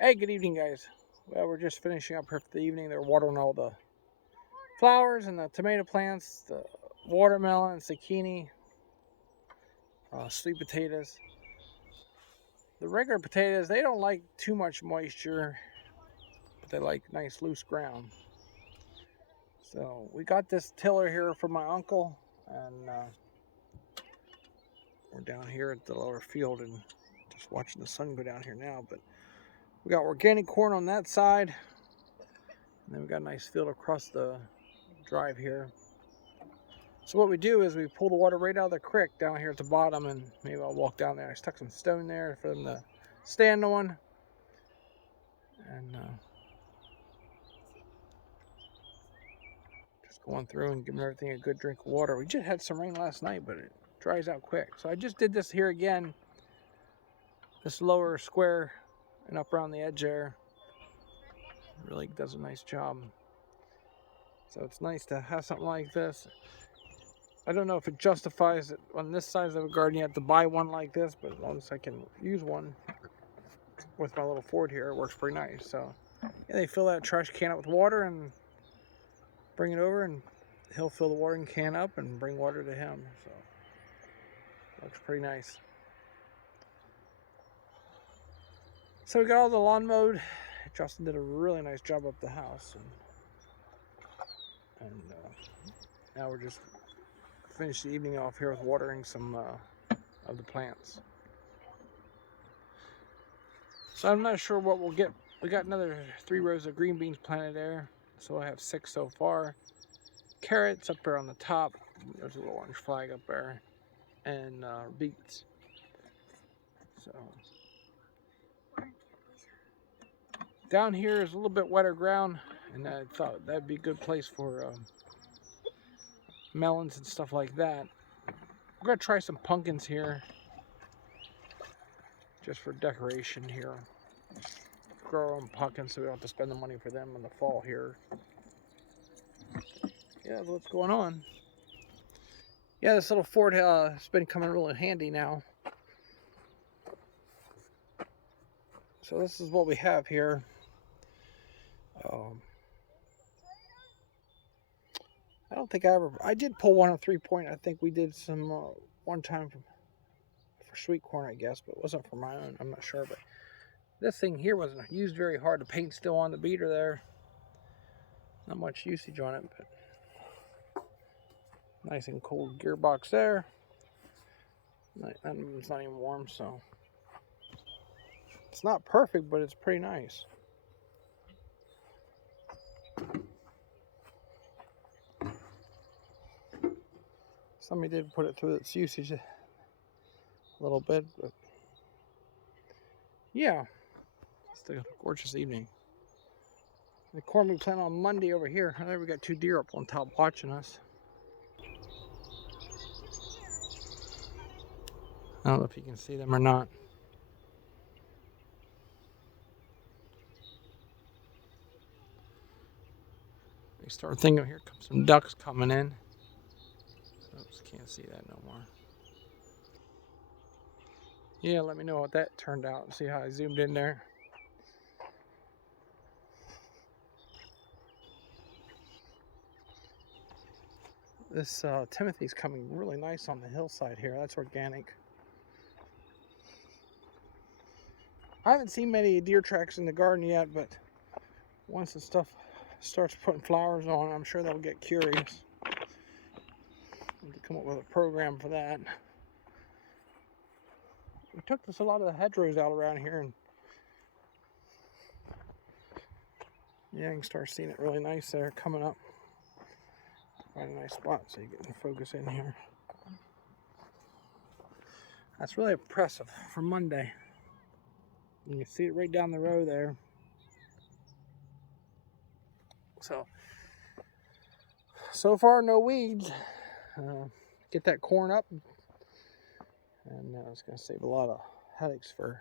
Hey, good evening, guys. Well, we're just finishing up here for the evening. They're watering all the flowers and the tomato plants, the watermelon, zucchini, sweet potatoes. The regular potatoes, they don't like too much moisture, but they like nice loose ground. So we got this tiller here from my uncle, and we're down here at the lower field and just watching the sun go down here now. But we got organic corn on that side, and then we got a nice field across the drive here. So what we do is we pull the water right out of the creek down here at the bottom, and maybe I'll walk down there. I stuck some stone there for them to stand on, and just going through and giving everything a good drink of water. We just had some rain last night, but it dries out quick. So I just did this here again, this lower square and up around the edge there. Really does a nice job. So it's nice to have something like this. I don't know if it justifies it on this size of a garden. You have to buy one like this, but as long as I can use one with my little Ford here, it works pretty nice. So yeah, they fill that trash can up with water and bring it over, and he'll fill the watering can up and bring water to him. So it looks pretty nice. So we got all the lawn mowed. Justin did a really nice job up the house, and now we're just finish the evening off here with watering some of the plants. So I'm not sure what we'll get. We got another 3 rows of green beans planted there, so I have 6 so far. Carrots up there on the top. There's a little orange flag up there, and beets. So down here is a little bit wetter ground, and I thought that'd be a good place for melons and stuff like that. We're gonna try some pumpkins here, just for decoration here. Grow our own pumpkins so we don't have to spend the money for them in the fall here. Yeah, what's going on? Yeah, this little Ford has been coming really handy now. So this is what we have here. I don't think I did pull one on 3-point. I think we did some one time for sweet corn, I guess, but it wasn't for my own. I'm not sure, but this thing here wasn't used very hard. The paint's still on the beater there. Not much usage on it, but nice and cold gearbox there. It's not even warm, so it's not perfect, but it's pretty nice. Somebody did put it through its usage a little bit, but yeah, it's a gorgeous evening. The corn we plant on Monday over here. There we got 2 deer up on top watching us. I don't know if you can see them or not. They start thinking, here comes some ducks coming in. Oops, can't see that no more. Yeah, let me know what that turned out. See how I zoomed in there. This Timothy's coming really nice on the hillside here. That's organic. I haven't seen many deer tracks in the garden yet, but once the stuff starts putting flowers on, I'm sure they'll get curious. Need to come up with a program for that. We took a lot of the hedgerows out around here, and yeah, you can start seeing it really nice there coming up. Find a nice spot so you can focus in here. That's really impressive for Monday. You can see it right down the row there. So far, no weeds. Get that corn up, and it's going to save a lot of headaches for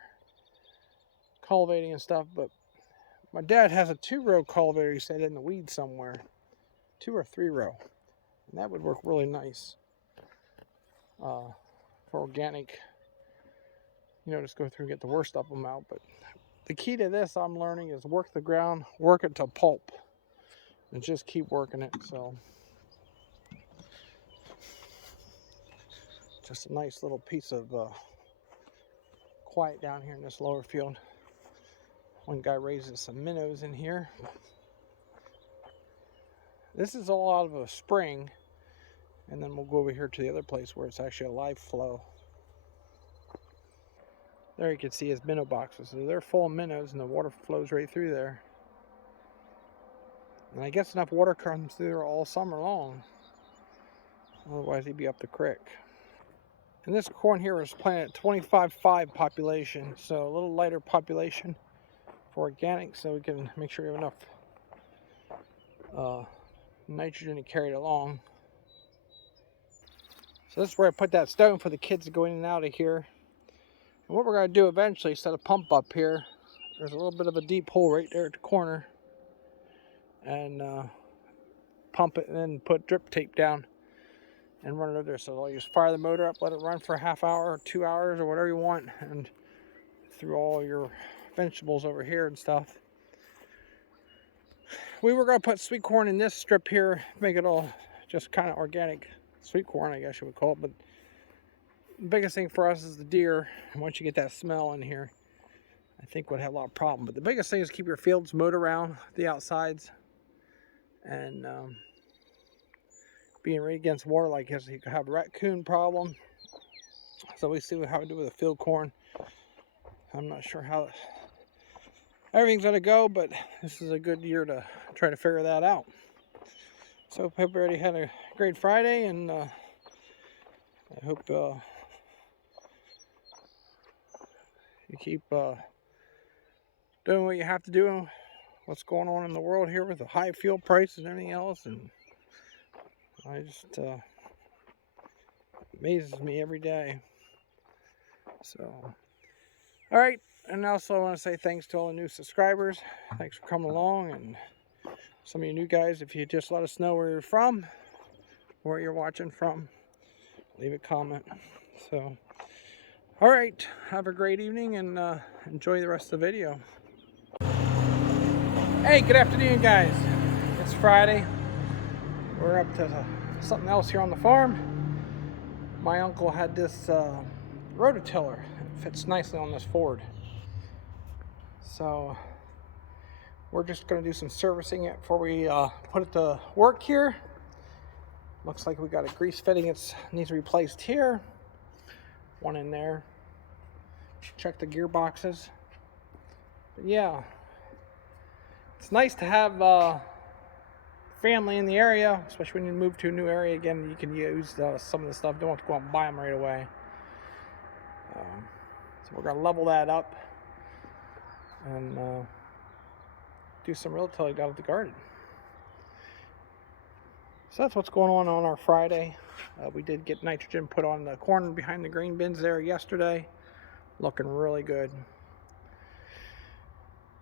cultivating and stuff. But my dad has a 2-row cultivator, he said, in the weeds somewhere. 2 or 3-row. And that would work really nice for organic. Just go through and get the worst of them out. But the key to this, I'm learning, is work the ground, work it to pulp, and just keep working it. So just a nice little piece of quiet down here in this lower field. One guy raises some minnows in here. This is all out of a spring, and then we'll go over here to the other place where it's actually a live flow. There you can see his minnow boxes. So they're full of minnows, and the water flows right through there. And I guess enough water comes through there all summer long. Otherwise, he'd be up the creek. And this corn here was planted at 25.5 population, so a little lighter population for organic, so we can make sure we have enough nitrogen to carry it along. So this is where I put that stone for the kids to go in and out of here. And what we're going to do eventually, set a pump up here. There's a little bit of a deep hole right there at the corner. And pump it and then put drip tape down and run it over there. So I'll just fire the motor up, let it run for a half hour or 2 hours or whatever you want, and through all your vegetables over here and stuff. We were going to put sweet corn in this strip here, make it all just kind of organic sweet corn, I guess you would call it. But the biggest thing for us is the deer. And once you get that smell in here, I think we'd have a lot of problem. But the biggest thing is keep your fields mowed around the outsides, and being right against water like this, you could have a raccoon problem. So we see how we do with the field corn. I'm not sure how everything's going to go, but this is a good year to try to figure that out. So I hope everybody had a great Friday, and I hope you keep doing what you have to do. What's going on in the world here with the high fuel prices and everything else, and I just amazes me every day. So, all right, and also I want to say thanks to all the new subscribers. Thanks for coming along, and some of you new guys, if you just let us know where you're from, where you're watching from, leave a comment. So, all right, have a great evening, and enjoy the rest of the video. Hey, good afternoon, guys. It's Friday. We're up to something else here on the farm. My uncle had this rototiller. It fits nicely on this Ford. So we're just going to do some servicing it before we put it to work here. Looks like we got a grease fitting. It needs replaced here. One in there. Check the gearboxes. But yeah, it's nice to have family in the area, especially when you move to a new area. Again, you can use some of the stuff. Don't have to go out and buy them right away. So we're going to level that up and do some rototilling down at the garden. So that's what's going on our Friday. We did get nitrogen put on the corn behind the grain bins there yesterday. Looking really good.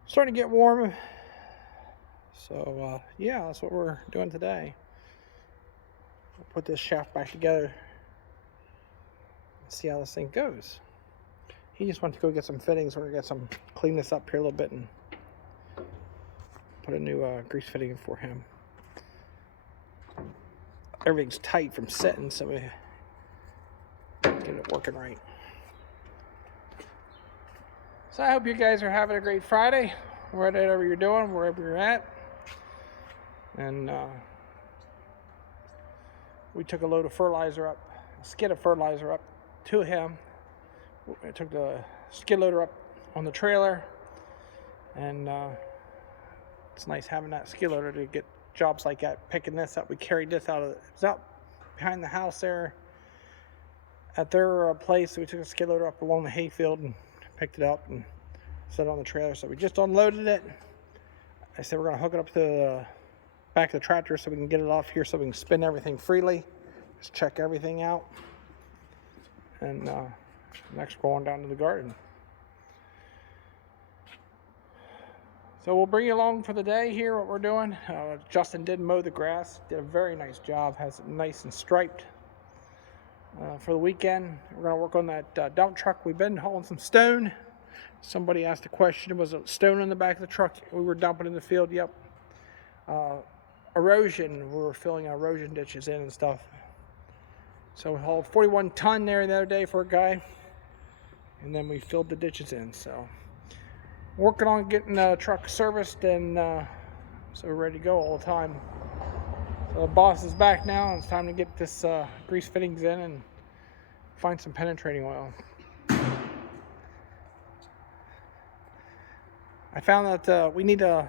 Starting to get warm. So yeah, that's what we're doing today. We'll put this shaft back together and see how this thing goes. He just went to go get some fittings. We're gonna get some, clean this up here a little bit and put a new grease fitting in for him. Everything's tight from sitting, so we get it working right. So I hope you guys are having a great Friday, whatever you're doing, wherever you're at. And we took a load of fertilizer up, a skid of fertilizer up to him. I took the skid loader up on the trailer, and it's nice having that skid loader to get jobs like that. Picking this up, we carried this out of it's up behind the house there at their place. So we took a skid loader up along the hayfield and picked it up and set it on the trailer. So we just unloaded it. I said we're going to hook it up to the back of the tractor so we can get it off here so we can spin everything freely. Just check everything out. And next we're going down to the garden. So we'll bring you along for the day here, what we're doing. Justin did mow the grass, did a very nice job, has it nice and striped. For the weekend, we're going to work on that dump truck. We've been hauling some stone. Somebody asked a question, was a stone in the back of the truck we were dumping in the field? Yep. Erosion, we were filling erosion ditches in and stuff. So we hauled 41 ton there the other day for a guy, and then we filled the ditches in. So working on getting the truck serviced, and so we're ready to go all the time. So the boss is back now, and it's time to get this grease fittings in and find some penetrating oil. I found that we need to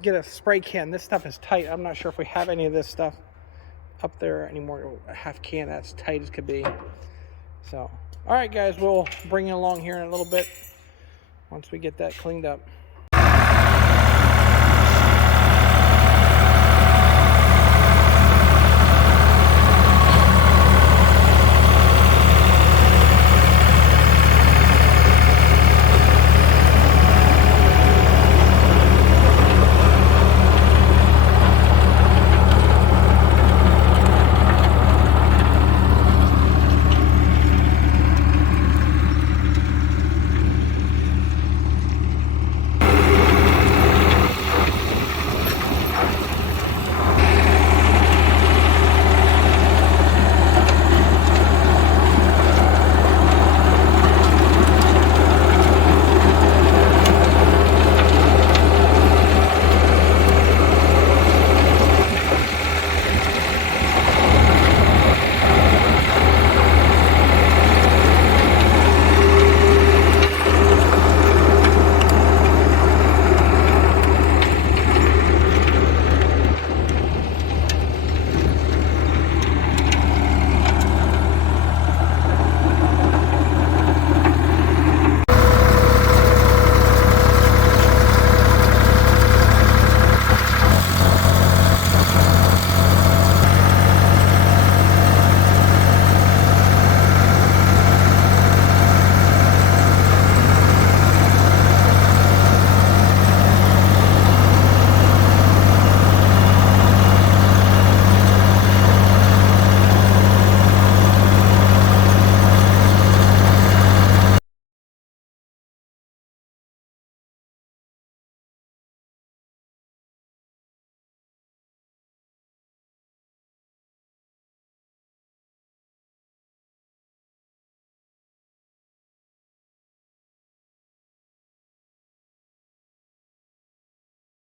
get a spray can. This stuff is tight. I'm not sure if we have any of this stuff up there anymore. A half can that's tight as could be. So, all right, guys, we'll bring you along here in a little bit once we get that cleaned up.